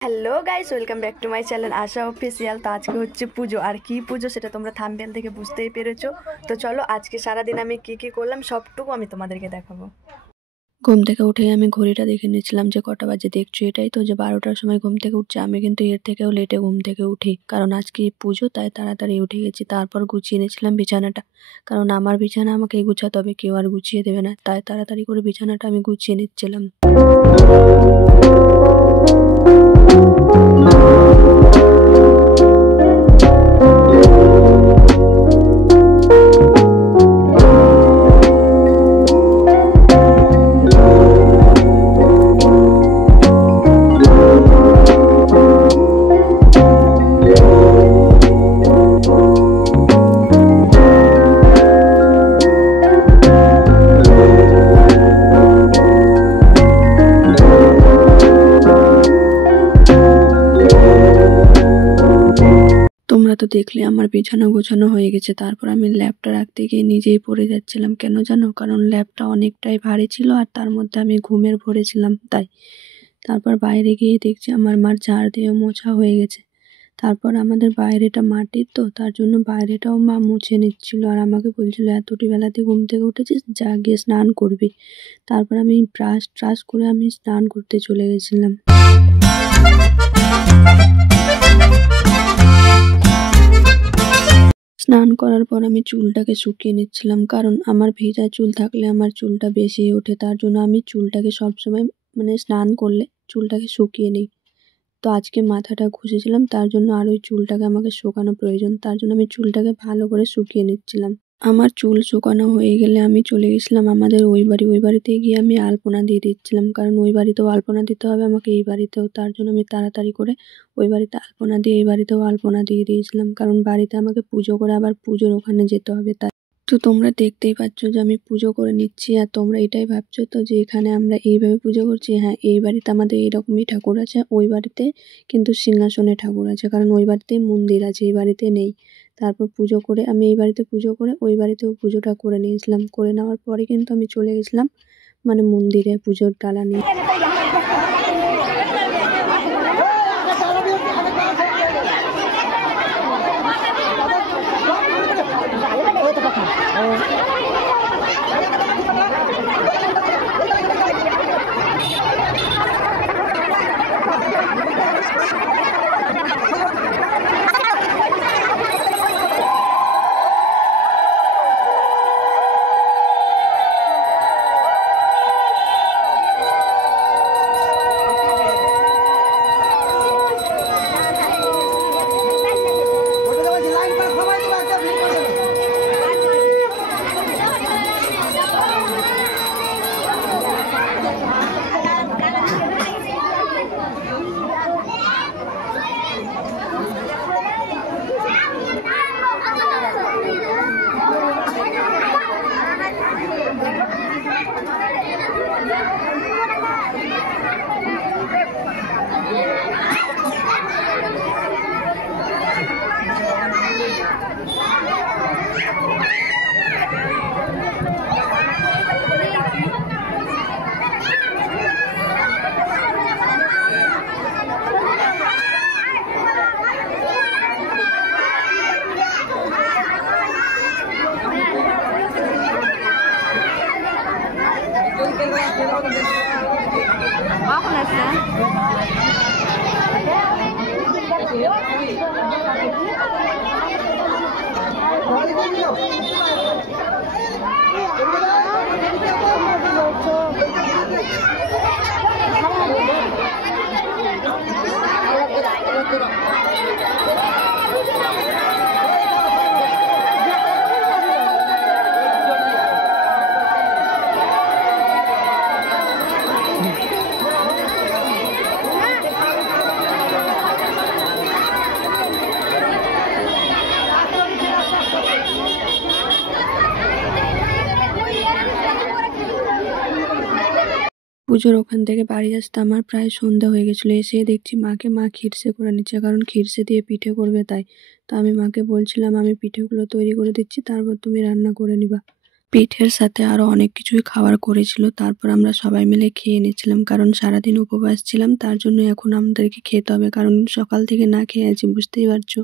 Hello guys, welcome back to my channel Asha official. তো আজকে হচ্ছে পুজো, আর কি পুজো সেটা তোমরা থাম্বনেল থেকে বুঝতেই পেরেছো। তো চলো আজকে সারাদিন আমি কি করলাম সবটুকু আমি তোমাদেরকে দেখাবো। ঘুম থেকে উঠে আমি ঘড়িটা দেখে নিয়েছিলাম যে কটা বাজে। দেখছো এটাই তো, যে 12টার সময় ঘুম থেকে উঠছে। আমি কিন্তু এর থেকেও লেটে ঘুম থেকে উঠি, কারণ আজকে পুজো, তাই তাড়াতাড়ি উঠে গেছি। তারপর গুছিয়ে নিয়েছিলাম বিছানাটা, কারণ আমার বিছানা আমাকেই গুছাতে হবে, কেউ আর গুছিয়ে দেবে না। তাই তাড়াতাড়ি করে বিছানাটা আমি গুছিয়ে নিচ্ছিলাম। তোমরা তো দেখলে আমার বিছানা গোছানো হয়ে গেছে। তারপর আমি ল্যাপটা রাখতে গিয়ে নিজেই পড়ে যাচ্ছিলাম। কেন জানো? কারণ ল্যাপটা অনেকটাই ভারী ছিল, আর তার মধ্যে আমি ঘুমের ভরেছিলাম তাই। তারপর বাইরে গিয়ে দেখছি আমার মার ঝাড় দিয়ে মোছা হয়ে গেছে। তারপর আমাদের বাইরেটা মাটির, তো তার জন্য বাইরেটাও মা মুছে নিচ্ছিল, আর আমাকে বলছিল এতটি বেলাতে ঘুম থেকে উঠেছিস, যা গিয়ে স্নান করবি। তারপর আমি ট্রাশ করে আমি স্নান করতে চলে গেছিলাম। স্নান করার পর আমি চুলটাকে শুকিয়ে নিচ্ছিলাম, কারণ আমার ভেজা চুল থাকলে আমার চুলটা বেশি ওঠে। তার জন্য আমি চুলটাকে সবসময় স্নান করলে চুলটাকে শুকিয়ে নিই। তো আজকে মাথাটা ঘষেছিলাম, তার জন্য আর ওই চুলটাকে আমাকে শুকানো প্রয়োজন। তার জন্য আমি চুলটাকে ভালো করে শুকিয়ে নিচ্ছিলাম। আমার চুল শুকানো হয়ে গেলে আমি চলে গেছিলাম আমাদের ওই বাড়িতে গিয়ে আমি আলপনা দিয়ে দিচ্ছিলাম, কারণ ওই বাড়িতেও আলপনা দিতে হবে আমাকে, এই বাড়িতেও। তার জন্য আমি তাড়াতাড়ি করে ওই বাড়িতে আলপনা দিয়ে এই বাড়িতেও আলপনা দিয়ে দিয়েছিলাম, কারণ বাড়িতে আমাকে পুজো করে আবার পুজোর ওখানে যেতে হবে তাই। তো তোমরা দেখতেই পাচ্ছ যে আমি পুজো করে নিচ্ছি, আর তোমরা এটাই ভাবছো তো যে এখানে আমরা এইভাবে পুজো করছি। হ্যাঁ, এই বাড়িতে আমাদের এইরকমই ঠাকুর আছে, ওই বাড়িতে কিন্তু সিংহাসনে ঠাকুর আছে, কারণ ওই বাড়িতে মন্দির আছে, এই বাড়িতে নেই। তারপর পুজো করে আমি এই বাড়িতে পুজো করে ওই বাড়িতেও পুজোটা করে নিয়েছিলাম। করে নেওয়ার পরে কিন্তু আমি চলে গেছিলাম মন্দিরে পুজোর ডালা নিয়ে। পুজোর ওখান থেকে বাড়ি আসতে আমার প্রায় সন্ধ্যা হয়ে গেছিলো। এসে দেখছি মা খিরসে করে নিচ্ছে, কারণ খিরসে দিয়ে পিঠে করবে তাই। তো আমি মাকে বলছিলাম আমি পিঠেগুলো তৈরি করে দিচ্ছি, তারপর তুমি রান্না করে নিবা। পিঠের সাথে আরও অনেক কিছুই খাবার করেছিল। তারপর আমরা সবাই মিলে খেয়ে নিচ্ছিলাম, কারণ সারাদিন উপবাস ছিলাম, তার জন্য এখন আমাদেরকে খেতে হবে, কারণ সকাল থেকে না খেয়ে আছি, বুঝতেই পারছো।